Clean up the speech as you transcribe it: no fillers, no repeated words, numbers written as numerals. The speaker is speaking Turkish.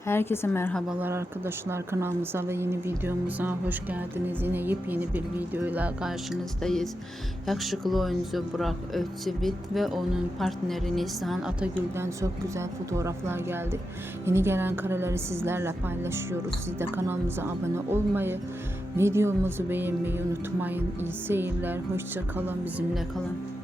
Herkese merhabalar arkadaşlar, kanalımıza ve yeni videomuza hoş geldiniz. Yine yepyeni bir videoyla karşınızdayız. Yakışıklı oyuncu Burak Özçivit ve onun partneri Neslihan Atagül'den çok güzel fotoğraflar geldi. Yeni gelen kareleri sizlerle paylaşıyoruz. Siz de kanalımıza abone olmayı, videomuzu beğenmeyi unutmayın. İyi seyirler, hoşça kalın, bizimle kalın.